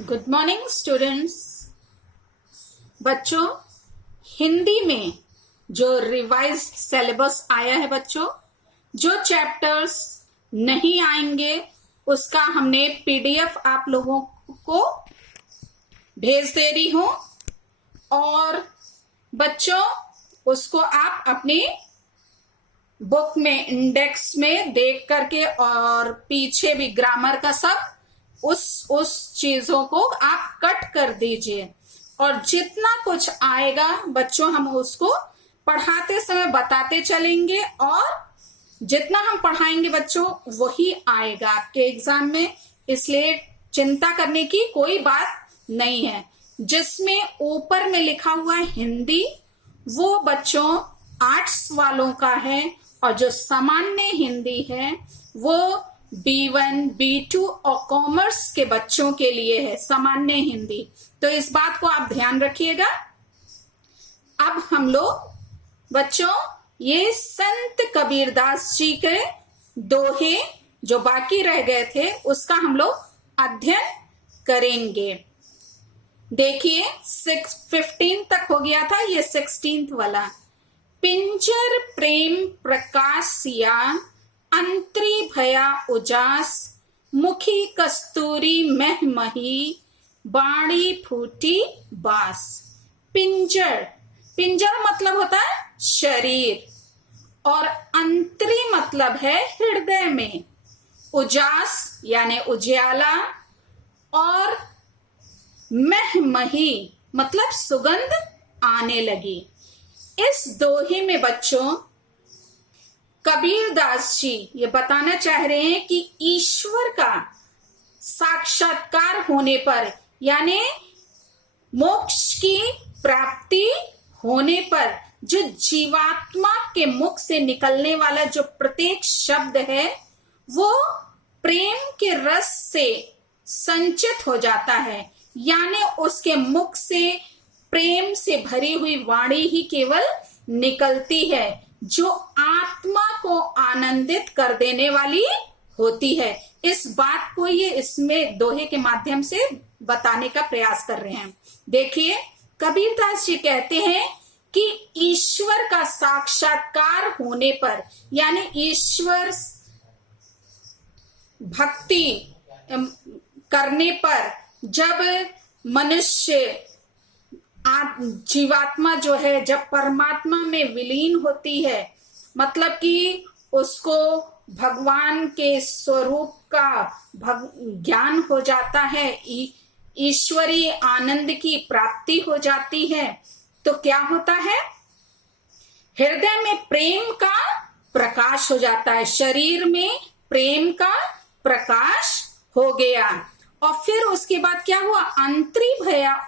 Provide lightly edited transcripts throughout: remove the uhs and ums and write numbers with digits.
Good morning students. बच्चों, हिंदी में जो रिवाइज्ड सिलेबस आया है बच्चों, जो चैप्टर्स नहीं आएंगे उसका हमने पीडीएफ आप लोगों को भेज दे रही हूं और बच्चों उसको आप अपनी बुक में इंडेक्स में देख करके और पीछे भी ग्रामर का सब उस चीजों को आप कट कर दीजिए और जितना कुछ आएगा बच्चों हम उसको पढ़ाते समय बताते चलेंगे और जितना हम पढ़ाएंगे बच्चों वही आएगा आपके एग्जाम में, इसलिए चिंता करने की कोई बात नहीं है। जिसमें ऊपर में लिखा हुआ है हिंदी वो बच्चों आर्ट्स वालों का है और जो सामान्य हिंदी है वो B1, B2 और कॉमर्स के बच्चों के लिए है सामान्य हिंदी। तो इस बात को आप ध्यान रखिएगा। अब हम लोग बच्चों ये संत कबीरदास जी के दोहे जो बाकी रह गए थे उसका हम लोग अध्ययन करेंगे। देखिए 15 तक हो गया था, ये 16 वाला। पिंजर प्रेम प्रकाशिया अंतरी भया उजास, मुखी कस्तूरी महमही, बाणी फूटी बास। पिंजर, पिंजर मतलब होता है शरीर और अंतरी मतलब है हृदय में, उजास यानी उजाला और महमही मतलब सुगंध आने लगी। इस दोहे में बच्चों कबीरदास जी ये बताना चाह रहे हैं कि ईश्वर का साक्षात्कार होने पर यानी मोक्ष की प्राप्ति होने पर जो जीवात्मा के मुख से निकलने वाला जो प्रत्येक शब्द है वो प्रेम के रस से संचित हो जाता है, यानी उसके मुख से प्रेम से भरी हुई वाणी ही केवल निकलती है जो आत्मा को आनंदित कर देने वाली होती है। इस बात को ये इसमें दोहे के माध्यम से बताने का प्रयास कर रहे हैं। देखिए कबीरदास जी कहते हैं कि ईश्वर का साक्षात्कार होने पर यानी ईश्वर भक्ति करने पर जब मनुष्य जीवात्मा जो है जब परमात्मा में विलीन होती है, मतलब कि उसको भगवान के स्वरूप का ज्ञान हो जाता है, ईश्वरीय आनंद की प्राप्ति हो जाती है, तो क्या होता है हृदय में प्रेम का प्रकाश हो जाता है, शरीर में प्रेम का प्रकाश हो गया। और फिर उसके बाद क्या हुआ, अंतरी भया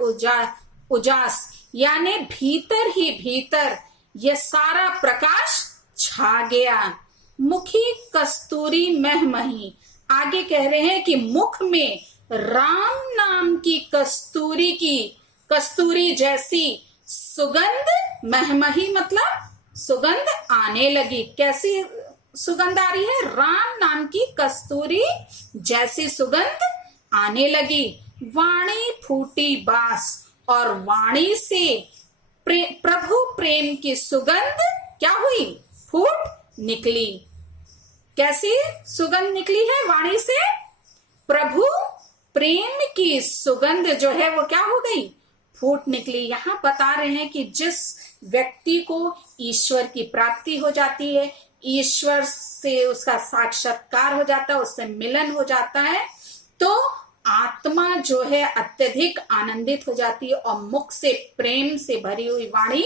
उजास यानी भीतर ही भीतर ये सारा प्रकाश छा गया। मुखी कस्तूरी महमही, आगे कह रहे हैं कि मुख में राम नाम की कस्तूरी जैसी सुगंध, महमही मतलब सुगंध आने लगी। कैसी सुगंध आ रही है, राम नाम की कस्तूरी जैसी सुगंध आने लगी। वाणी फूटी बास, और वाणी से प्रभु प्रेम की सुगंध क्या हुई, फूट निकली। कैसी सुगंध निकली है वाणी से, प्रभु प्रेम की सुगंध जो है वो क्या हो गई, फूट निकली। यहाँ बता रहे हैं कि जिस व्यक्ति को ईश्वर की प्राप्ति हो जाती है, ईश्वर से उसका साक्षात्कार हो जाता है, उससे मिलन हो जाता है, तो आत्मा जो है अत्यधिक आनंदित हो जाती है और मुख से प्रेम से भरी हुई वाणी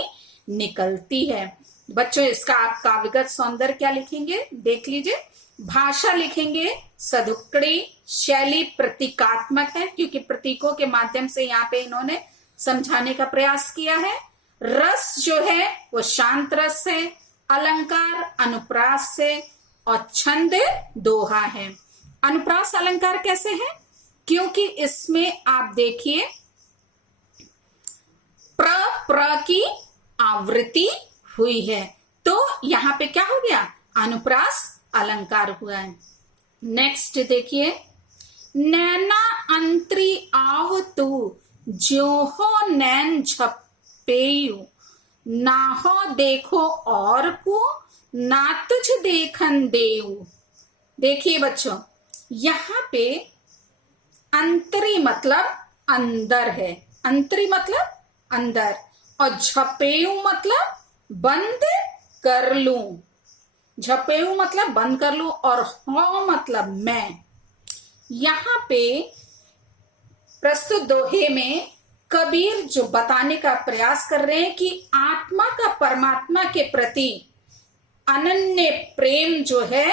निकलती है। बच्चों इसका आप काव्यगत सौंदर्य क्या लिखेंगे देख लीजिए। भाषा लिखेंगे सदुक्कड़ी, शैली प्रतीकात्मक है क्योंकि प्रतीकों के माध्यम से यहाँ पे इन्होंने समझाने का प्रयास किया है। रस जो है वो शांत रस है, अलंकार अनुप्रास है और छंद दोहा है। अनुप्रास अलंकार कैसे है, क्योंकि इसमें आप देखिए प्र की आवृत्ति हुई है, तो यहां पे क्या हो गया, अनुप्रास अलंकार हुआ है। नेक्स्ट देखिए, नैना अंतरी आव ज्यों हो नैन झपेयू, ना हो देखो और को, ना तुझ देखन देऊ। देखिए बच्चों, यहाँ पे अंतरी मतलब अंदर है, अंतरी मतलब अंदर, और झपेयू मतलब बंद कर लूं, झपेयू मतलब बंद कर लूं, और हो मतलब मैं। यहाँ पे प्रस्तुत दोहे में कबीर जो बताने का प्रयास कर रहे हैं कि आत्मा का परमात्मा के प्रति अनन्य प्रेम जो है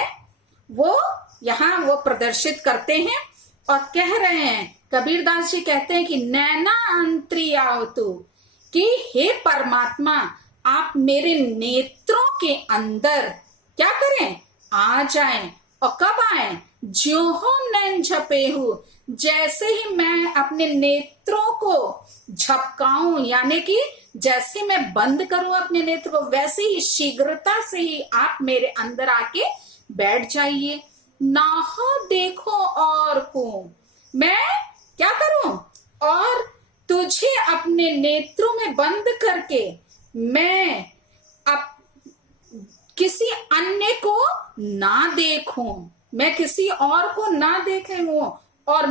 वो यहाँ वो प्रदर्शित करते हैं और कह रहे हैं, कबीरदास जी कहते हैं कि नैना अंतरी आओ तू, कि हे परमात्मा आप मेरे नेत्रों के अंदर क्या करें, आ जाएं। और कब आए, ज्यों हो नैन झपेहू, जैसे ही मैं अपने नेत्रों को झपकाऊं, यानी कि जैसे मैं बंद करूं अपने नेत्र को, वैसे ही शीघ्रता से ही आप मेरे अंदर आके बैठ जाइए। ना हो देखो और को, मैं क्या करूं, और तुझे अपने नेत्रों में बंद करके मैं अब किसी अन्य को ना देखूं, मैं किसी और को ना देखूं, और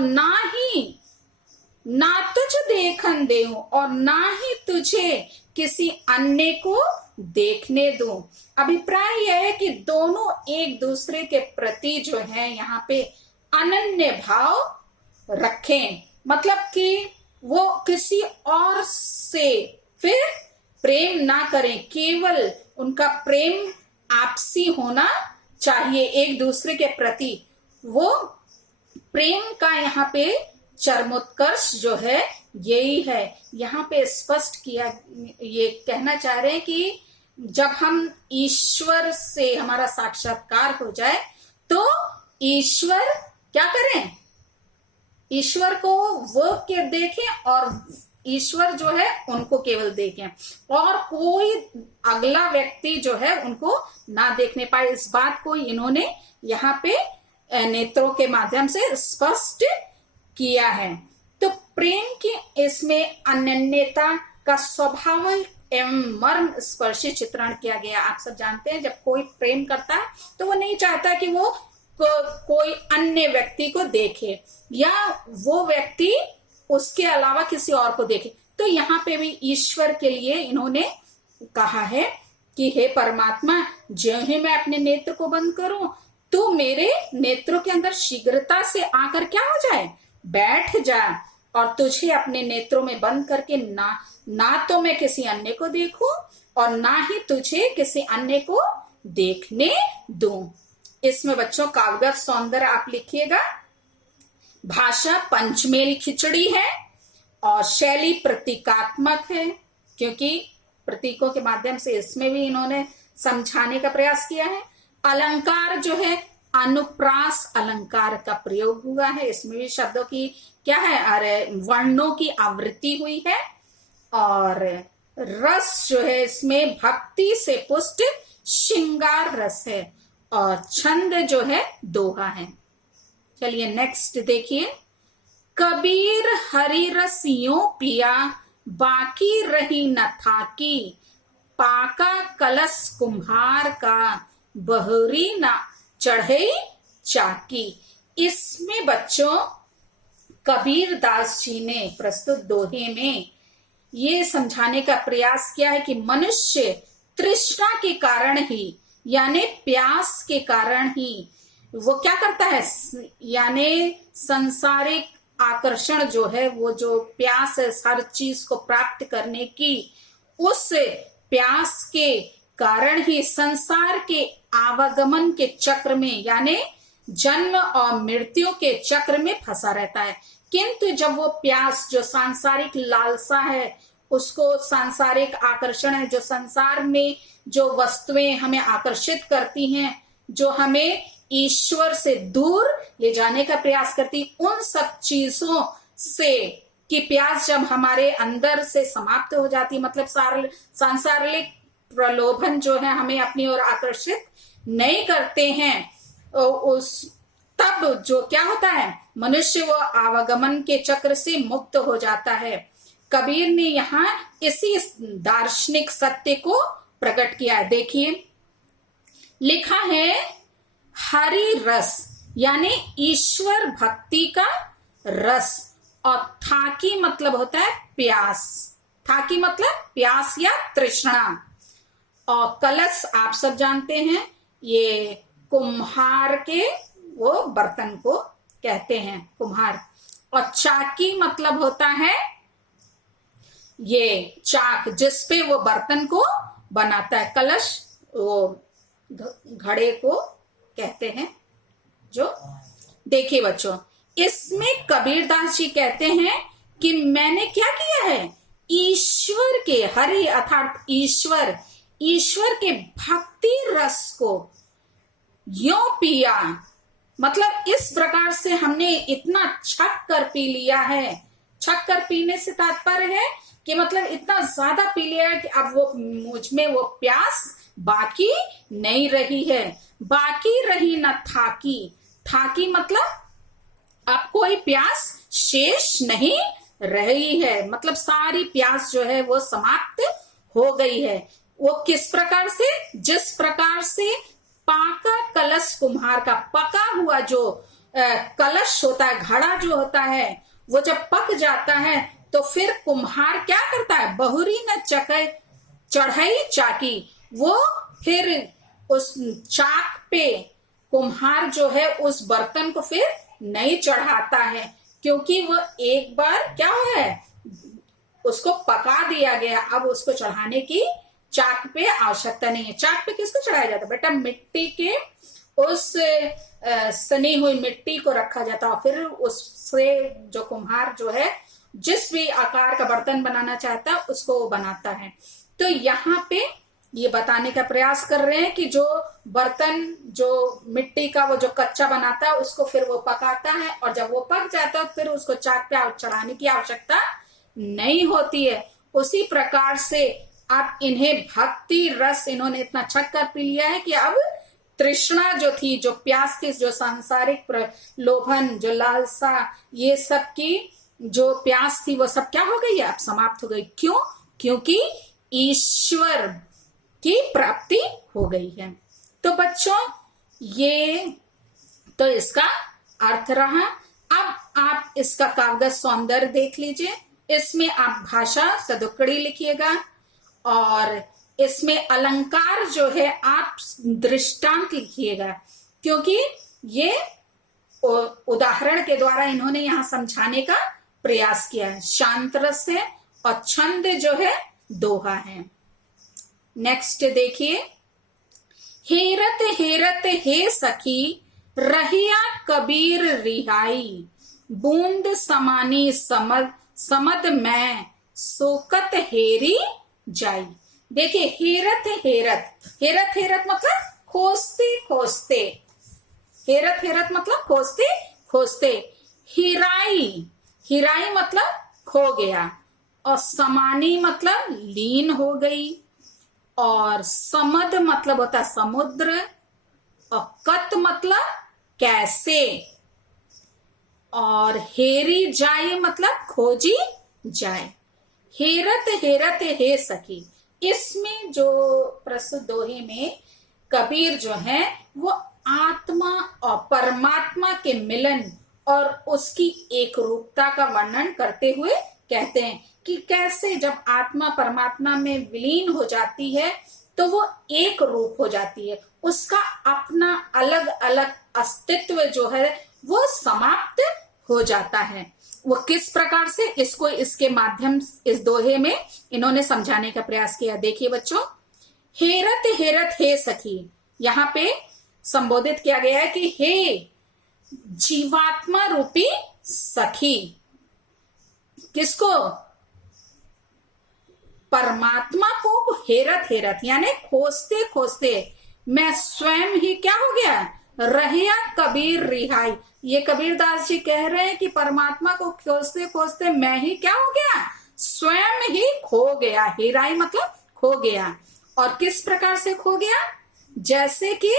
ना तुझ देखन देऊं, और ना ही तुझे किसी अन्य को देखने दूं। अभिप्राय यह है कि दोनों एक दूसरे के प्रति जो है यहाँ पे अनन्य भाव रखें, मतलब कि वो किसी और से फिर प्रेम ना करें, केवल उनका प्रेम आपसी होना चाहिए एक दूसरे के प्रति। वो प्रेम का यहाँ पे चरमोत्कर्ष जो है यही है। यहाँ पे स्पष्ट किया, ये कहना चाह रहे हैं कि जब हम ईश्वर से हमारा साक्षात्कार हो जाए तो ईश्वर क्या करें, ईश्वर को वो के देखें और ईश्वर जो है उनको केवल देखें, और कोई अगला व्यक्ति जो है उनको ना देखने पाए। इस बात को इन्होंने यहाँ पे नेत्रों के माध्यम से स्पष्ट किया है। तो प्रेम की इसमें अनन्यता का स्वाभाविक एवं मर्म स्पर्शी चित्रण किया गया। आप सब जानते हैं जब कोई प्रेम करता है तो वो नहीं चाहता कि वो कोई अन्य व्यक्ति को देखे या वो व्यक्ति उसके अलावा किसी और को देखे। तो यहाँ पे भी ईश्वर के लिए इन्होंने कहा है कि हे परमात्मा, ज्यों ही मैं अपने नेत्र को बंद करूं तो मेरे नेत्रों के अंदर शीघ्रता से आकर क्या हो जाए, बैठ जा, और तुझे अपने नेत्रों में बंद करके ना तो मैं किसी अन्य को देखूं और ना ही तुझे किसी अन्य को देखने दूं। इसमें बच्चों काव्यगत सौंदर्य आप लिखिएगा। भाषा पंचमेल खिचड़ी है और शैली प्रतीकात्मक है, क्योंकि प्रतीकों के माध्यम से इसमें भी इन्होंने समझाने का प्रयास किया है। अलंकार जो है अनुप्रास अलंकार का प्रयोग हुआ है, इसमें भी शब्दों की क्या है, अरे वर्णों की आवृत्ति हुई है। और रस जो है इसमें भक्ति से पुष्ट श्रृंगार रस है, और छंद जो है दोहा है। चलिए नेक्स्ट देखिए। कबीर हरि रस यूं पिया, बाकी रही न था की, पाका कलश कुम्हार का, बहरी न चढ़े चाकी। इसमें बच्चों कबीर दास जी ने प्रस्तुत दोहे में ये समझाने का प्रयास किया है कि मनुष्य तृष्णा के कारण ही, यानी प्यास के कारण ही वो क्या करता है, यानी संसारिक आकर्षण जो है, वो जो प्यास है हर चीज को प्राप्त करने की, उस प्यास के कारण ही संसार के आवागमन के चक्र में, यानी जन्म और मृत्यु के चक्र में फंसा रहता है। किंतु जब वो प्यास जो सांसारिक लालसा है, उसको सांसारिक आकर्षण है, जो संसार में जो वस्तुएं हमें आकर्षित करती हैं, जो हमें ईश्वर से दूर ले जाने का प्रयास करती, उन सब चीजों से की प्यास जब हमारे अंदर से समाप्त हो जाती, मतलब सांसारिक प्रलोभन जो है हमें अपनी ओर आकर्षित नहीं करते हैं, उस तब जो क्या होता है, मनुष्य वो आवागमन के चक्र से मुक्त हो जाता है। कबीर ने यहाँ इसी दार्शनिक सत्य को प्रकट किया है। देखिए लिखा है हरि रस यानी ईश्वर भक्ति का रस, और थाकी मतलब होता है प्यास, थाकी मतलब प्यास या तृष्णा, और कलश आप सब जानते हैं ये कुम्हार के वो बर्तन को कहते हैं कुम्हार, और चाकी मतलब होता है ये चाक जिसपे वो बर्तन को बनाता है, कलश वो घड़े को कहते हैं जो। देखिए बच्चों इसमें कबीरदास जी कहते हैं कि मैंने क्या किया है, ईश्वर के हरि अर्थात ईश्वर, ईश्वर के भक्ति रस को यों पिया, मतलब इस प्रकार से हमने इतना छक कर पी लिया है। छक कर पीने से तात्पर्य है कि मतलब इतना ज्यादा पी लिया है कि अब वो मुझ में वो प्यास बाकी नहीं रही है। बाकी रही न थाकी, थाकी मतलब अब कोई प्यास शेष नहीं रही है, मतलब सारी प्यास जो है वो समाप्त हो गई है। वो किस प्रकार से, जिस प्रकार से पाका कलश कुम्हार का पका हुआ जो कलश होता है, घड़ा जो होता है, वो जब पक जाता है तो फिर कुम्हार क्या करता है, बहुरी न चके चढ़ाई चाकी, वो फिर उस चाक पे कुम्हार जो है उस बर्तन को फिर नहीं चढ़ाता है, क्योंकि वो एक बार क्या है उसको पका दिया गया, अब उसको चढ़ाने की चाक पे आवश्यकता नहीं है। चाक पे किसको चढ़ाया जाता है बेटा, मिट्टी के उस सनी हुई मिट्टी को रखा जाता है, फिर उससे जो कुम्हार जो है जिस भी आकार का बर्तन बनाना चाहता है उसको वो बनाता है। तो यहाँ पे ये बताने का प्रयास कर रहे हैं कि जो बर्तन जो मिट्टी का वो जो कच्चा बनाता है उसको फिर वो पकाता है, और जब वो पक जाता है फिर उसको चाक पे चढ़ाने की आवश्यकता नहीं होती है। उसी प्रकार से आप इन्हें भक्ति रस इन्होंने इतना छक कर पी लिया है कि अब तृष्णा जो थी, जो प्यास थी, जो सांसारिक प्रलोभन, जो लालसा, ये सब की जो प्यास थी वो सब क्या हो गई है, अब समाप्त हो गई। क्यों? क्योंकि ईश्वर की प्राप्ति हो गई है। तो बच्चों ये तो इसका अर्थ रहा। अब आप इसका कागज सौंदर्य देख लीजिए। इसमें आप भाषा सदुक्कड़ी लिखिएगा, और इसमें अलंकार जो है आप दृष्टांत लिखिएगा, क्योंकि ये उदाहरण के द्वारा इन्होंने यहाँ समझाने का प्रयास किया है। शांत रस है और छंद जो है दोहा है। नेक्स्ट देखिए, हेरत हेरत हे सखी रहिया कबीर रिहाई, बूंद समानी समद मैं सोकत हेरी जाई। देखिए हेरत हेरत, हेरत हेरत मतलब खोजते खोजते, हेरत हेरत मतलब खोजते खोजते, हिराई, हिराई मतलब खो गया, और समानी मतलब लीन हो गई, और समद मतलब होता है समुद्र, और कत मतलब कैसे, और हेरी जाए मतलब खोजी जाए। हेरत हेरत हे सखी, इसमें जो प्रस्तुत दोहे में कबीर जो है वो आत्मा और परमात्मा के मिलन और उसकी एक रूपता का वर्णन करते हुए कहते हैं कि कैसे जब आत्मा परमात्मा में विलीन हो जाती है तो वो एक रूप हो जाती है, उसका अपना अलग अलग अस्तित्व जो है वो समाप्त हो जाता है। वो किस प्रकार से, इसको इसके माध्यम इस दोहे में इन्होंने समझाने का प्रयास किया। देखिए बच्चों, हेरत हेरत हे सखी, यहाँ पे संबोधित किया गया है कि हे जीवात्मा रूपी सखी, किसको, परमात्मा को हेरत हेरत यानी खोजते खोजते मैं स्वयं ही क्या हो गया, रहिया कबीर रिहाई। ये कबीरदास जी कह रहे हैं कि परमात्मा को खोजते खोजते मैं ही क्या हो गया, स्वयं ही खो गया। हेराई मतलब खो गया, और किस प्रकार से खो गया, जैसे कि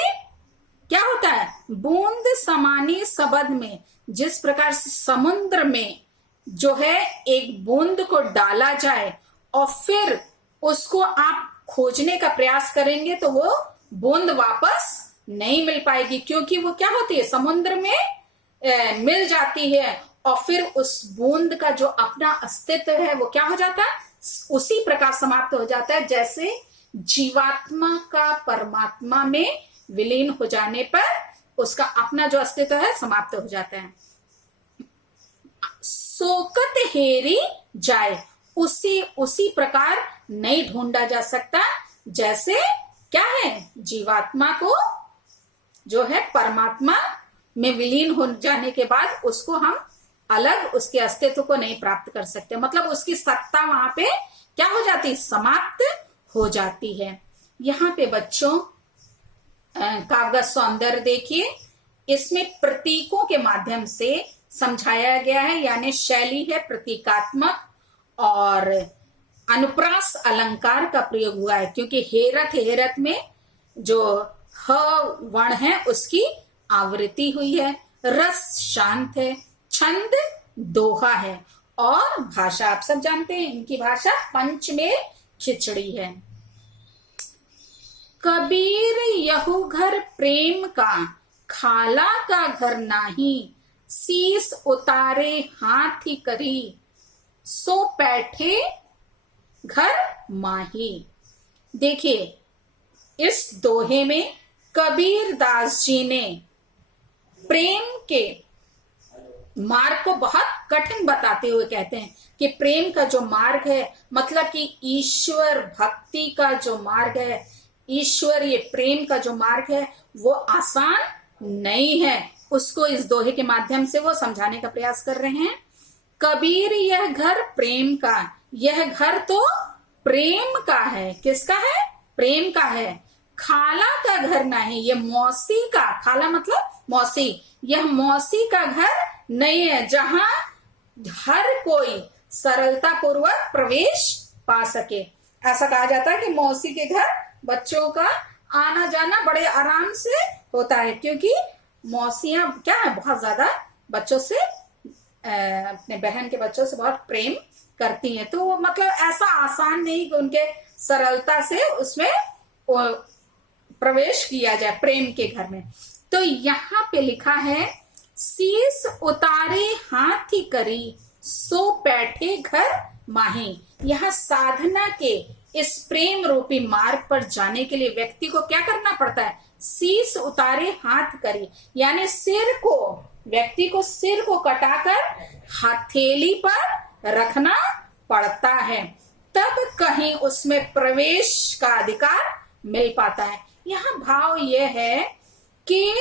क्या होता है, बूंद समानी सबद में, जिस प्रकार से समुद्र में जो है एक बूंद को डाला जाए और फिर उसको आप खोजने का प्रयास करेंगे तो वो बूंद वापस नहीं मिल पाएगी, क्योंकि वो क्या होती है, समुद्र में मिल जाती है और फिर उस बूंद का जो अपना अस्तित्व है वो क्या हो जाता है, उसी प्रकार समाप्त हो जाता है जैसे जीवात्मा का परमात्मा में विलीन हो जाने पर उसका अपना जो अस्तित्व है समाप्त हो जाता है। सोकत हेरी जाए, उसी प्रकार नहीं ढूंढा जा सकता जैसे क्या है, जीवात्मा को जो है परमात्मा में विलीन हो जाने के बाद उसको हम अलग उसके अस्तित्व को नहीं प्राप्त कर सकते, मतलब उसकी सत्ता वहां पे क्या हो जाती, समाप्त हो जाती है। यहाँ पे बच्चों काव्य सौंदर्य देखिए, इसमें प्रतीकों के माध्यम से समझाया गया है, यानी शैली है प्रतीकात्मक और अनुप्रास अलंकार का प्रयोग हुआ है, क्योंकि हेरत में जो ह वर्ण है उसकी आवृत्ति हुई है, रस शांत है, छंद दोहा है और भाषा आप सब जानते हैं इनकी भाषा पंचमेल खिचड़ी है। कबीर यहू घर प्रेम का, खाला का घर नाही, शीस उतारे हाथी करी, सो बैठे घर माही। देखिए इस दोहे में कबीर दास जी ने प्रेम के मार्ग को बहुत कठिन बताते हुए कहते हैं कि प्रेम का जो मार्ग है, मतलब कि ईश्वर भक्ति का जो मार्ग है, ईश्वर ये प्रेम का जो मार्ग है वो आसान नहीं है, उसको इस दोहे के माध्यम से वो समझाने का प्रयास कर रहे हैं। कबीर यह घर प्रेम का, यह घर तो प्रेम का है, किसका है, प्रेम का है। खाला का घर नहीं, ये मौसी का, खाला मतलब मौसी, यह मौसी का घर नहीं है जहां हर कोई सरलता पूर्वक प्रवेश पा सके। ऐसा कहा जाता है कि मौसी के घर बच्चों का आना जाना बड़े आराम से होता है, क्योंकि मौसियां क्या है, बहुत ज्यादा बच्चों से अपने बहन के बच्चों से बहुत प्रेम करती हैं, तो मतलब ऐसा आसान नहीं कि उनके सरलता से उसमें प्रवेश किया जाए प्रेम के घर में। तो यहाँ पे लिखा है शीस उतारे हाथी करी, सो बैठे घर माही। यहाँ साधना के इस प्रेम रूपी मार्ग पर जाने के लिए व्यक्ति को क्या करना पड़ता है, शीस उतारे हाथ करी, यानी सिर को, व्यक्ति को सिर को कटाकर हथेली पर रखना पड़ता है, तब कहीं उसमें प्रवेश का अधिकार मिल पाता है। यहाँ भाव यह है कि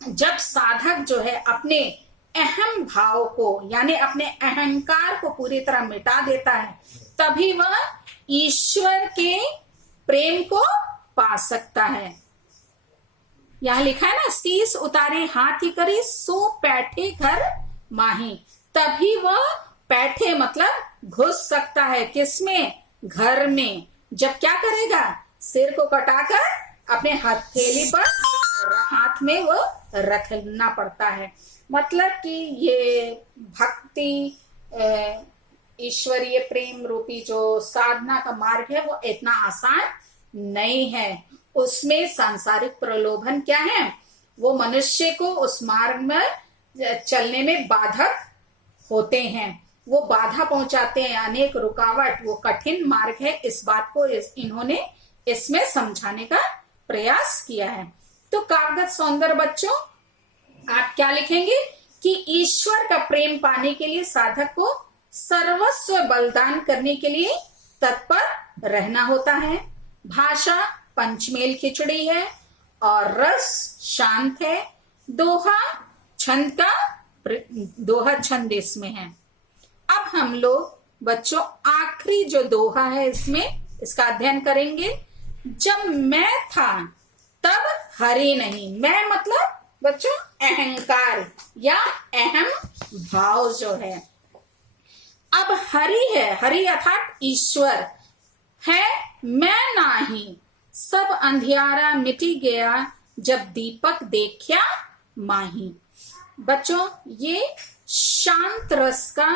जब साधक जो है अपने अहम भाव को, यानी अपने अहंकार को पूरी तरह मिटा देता है, तभी वह ईश्वर के प्रेम को पा सकता है। यहां लिखा है ना, शीस उतारे हाथी करी, सो बैठे घर माही, तभी वह बैठे मतलब घुस सकता है किसमें, घर में। जब क्या करेगा, सिर को कटाकर अपने हथेली पर हाथ में वो रखना पड़ता है। मतलब कि ये भक्ति ईश्वरीय प्रेम रूपी जो साधना का मार्ग है वो इतना आसान नहीं है, उसमें सांसारिक प्रलोभन क्या है, वो मनुष्य को उस मार्ग में चलने में बाधक होते हैं, वो बाधा पहुंचाते हैं, अनेक रुकावट, वो कठिन मार्ग है। इस बात को इन्होंने इसमें समझाने का प्रयास किया है। तो काव्य सौंदर्य बच्चों आप क्या लिखेंगे कि ईश्वर का प्रेम पाने के लिए साधक को सर्वस्व बलिदान करने के लिए तत्पर रहना होता है। भाषा पंचमेल खिचड़ी है और रस शांत है। दोहा छंद इसमें है। अब हम लोग बच्चों आखिरी जो दोहा है इसमें इसका अध्ययन करेंगे। जब मैं था तब हरि नहीं, मैं मतलब बच्चों अहंकार या अहम भाव जो है। अब हरि है, हरि अर्थात ईश्वर है, मैं नाही, सब अंधियारा मिटी गया, जब दीपक देखा माही। बच्चों ये शांत रस का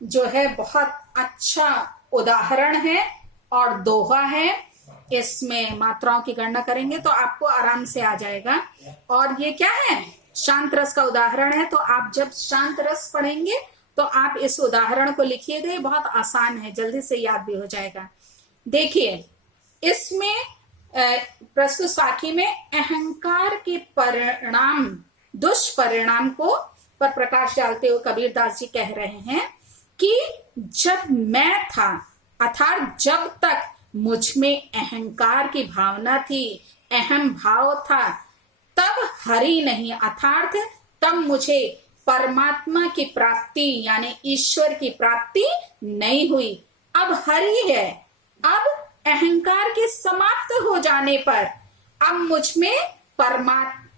जो है बहुत अच्छा उदाहरण है और दोहा है। इसमें मात्राओं की गणना करेंगे तो आपको आराम से आ जाएगा। और ये क्या है, शांत रस का उदाहरण है। तो आप जब शांत रस पढ़ेंगे तो आप इस उदाहरण को लिखिएगा, ये बहुत आसान है, जल्दी से याद भी हो जाएगा। देखिए, इसमें प्रस्तुत साखी में अहंकार के परिणाम, दुष्परिणाम को पर प्रकाश डालते हुए कबीरदास जी कह रहे हैं कि जब मैं था, अर्थात जब तक मुझ में अहंकार की भावना थी, अहम भाव था, तब हरि नहीं, अर्थात तब मुझे परमात्मा की प्राप्ति यानी ईश्वर की प्राप्ति नहीं हुई। अब हरि है, अब अहंकार के समाप्त हो जाने पर अब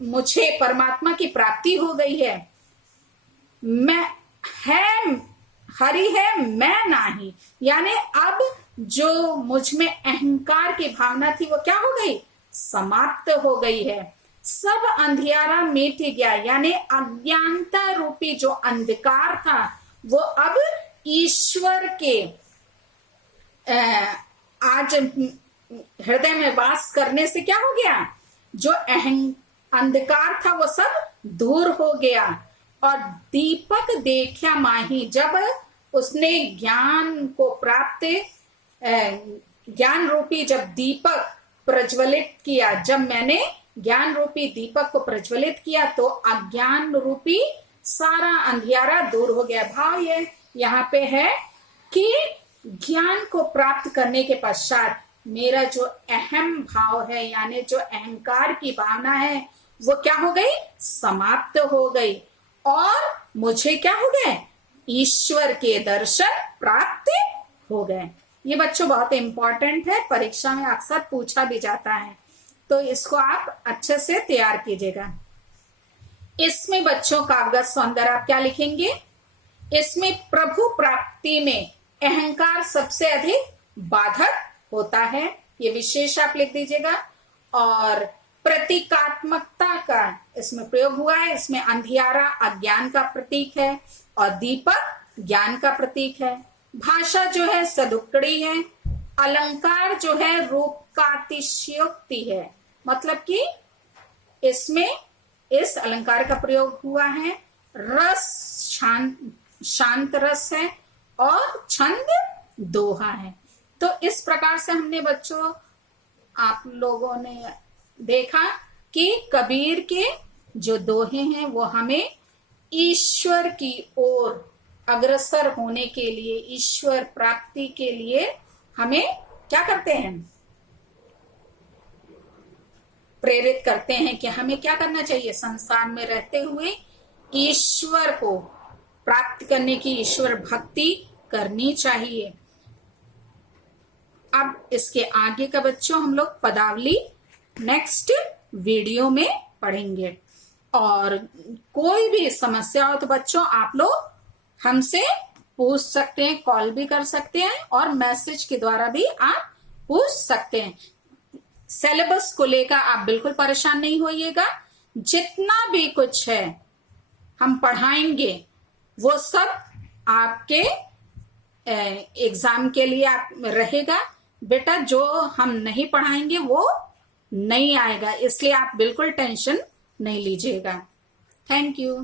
मुझे परमात्मा की प्राप्ति हो गई है। मैं है, हरि है, मैं नहीं, यानी अब जो मुझ में अहंकार की भावना थी वो क्या हो गई, समाप्त हो गई है। सब अंधियारा मिट गया, यानी अज्ञानता रूपी जो अंधकार था वो अब ईश्वर के आज हृदय में वास करने से क्या हो गया, जो अंधकार था वो सब दूर हो गया। और दीपक देखा माही, जब उसने ज्ञान को प्राप्त, ज्ञान रूपी जब दीपक प्रज्वलित किया, जब मैंने ज्ञान रूपी दीपक को प्रज्वलित किया तो अज्ञान रूपी सारा अंधियारा दूर हो गया। भाव ये यहाँ पे है कि ज्ञान को प्राप्त करने के पश्चात मेरा जो अहम भाव है यानी जो अहंकार की भावना है वो क्या हो गई, समाप्त हो गई, और मुझे क्या हो गए, ईश्वर के दर्शन प्राप्त हो गए। ये बच्चों बहुत इंपॉर्टेंट है, परीक्षा में अक्सर पूछा भी जाता है, तो इसको आप अच्छे से तैयार कीजिएगा। इसमें बच्चों काव्यगत सौंदर्य आप क्या लिखेंगे, इसमें प्रभु प्राप्ति में अहंकार सबसे अधिक बाधक होता है, ये विशेष आप लिख दीजिएगा। और प्रतीकात्मकता का इसमें प्रयोग हुआ है, इसमें अंधियारा अज्ञान का प्रतीक है और दीपक ज्ञान का प्रतीक है। भाषा जो है सदुक्कड़ी है, अलंकार जो है रूप का अतिशयोक्ति है, मतलब कि इसमें इस अलंकार का प्रयोग हुआ है। रस शांत रस है और छंद दोहा है। तो इस प्रकार से हमने बच्चों आप लोगों ने देखा कि कबीर के जो दोहे हैं वो हमें ईश्वर की ओर अग्रसर होने के लिए, ईश्वर प्राप्ति के लिए हमें क्या करते हैं, प्रेरित करते हैं कि हमें क्या करना चाहिए, संसार में रहते हुए ईश्वर को प्राप्त करने की ईश्वर भक्ति करनी चाहिए। अब इसके आगे का बच्चों हम लोग पदावली नेक्स्ट वीडियो में पढ़ेंगे। और कोई भी समस्या हो तो बच्चों आप लोग हमसे पूछ सकते हैं, कॉल भी कर सकते हैं और मैसेज के द्वारा भी आप पूछ सकते हैं। सिलेबस को लेकर आप बिल्कुल परेशान नहीं होइएगा, जितना भी कुछ है हम पढ़ाएंगे वो सब आपके एग्जाम के लिए आप रहेगा। बेटा जो हम नहीं पढ़ाएंगे वो नहीं आएगा, इसलिए आप बिल्कुल टेंशन नहीं लीजिएगा। Thank you.